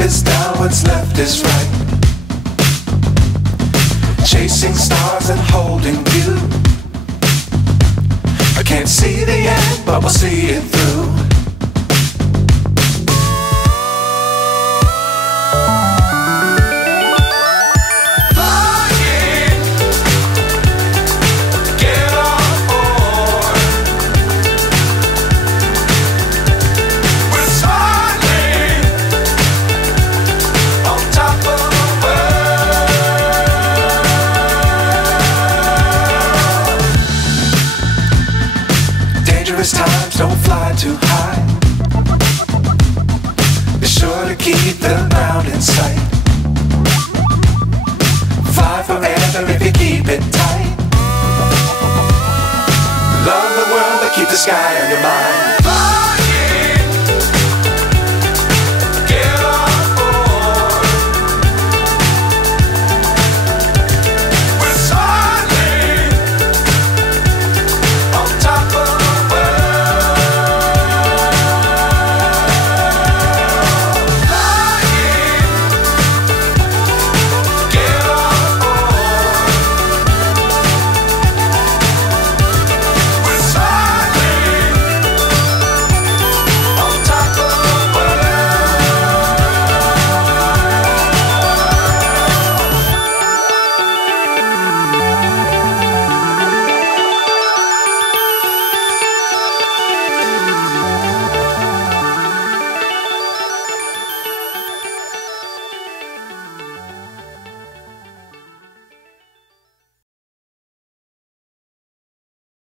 is down, what's left is right. Chasing stars and holding you. I can't see the end, but we'll see it through. Dangerous times, don't fly too high. Be sure to keep the ground in sight. Fly forever if you keep it tight. Love the world, but keep the sky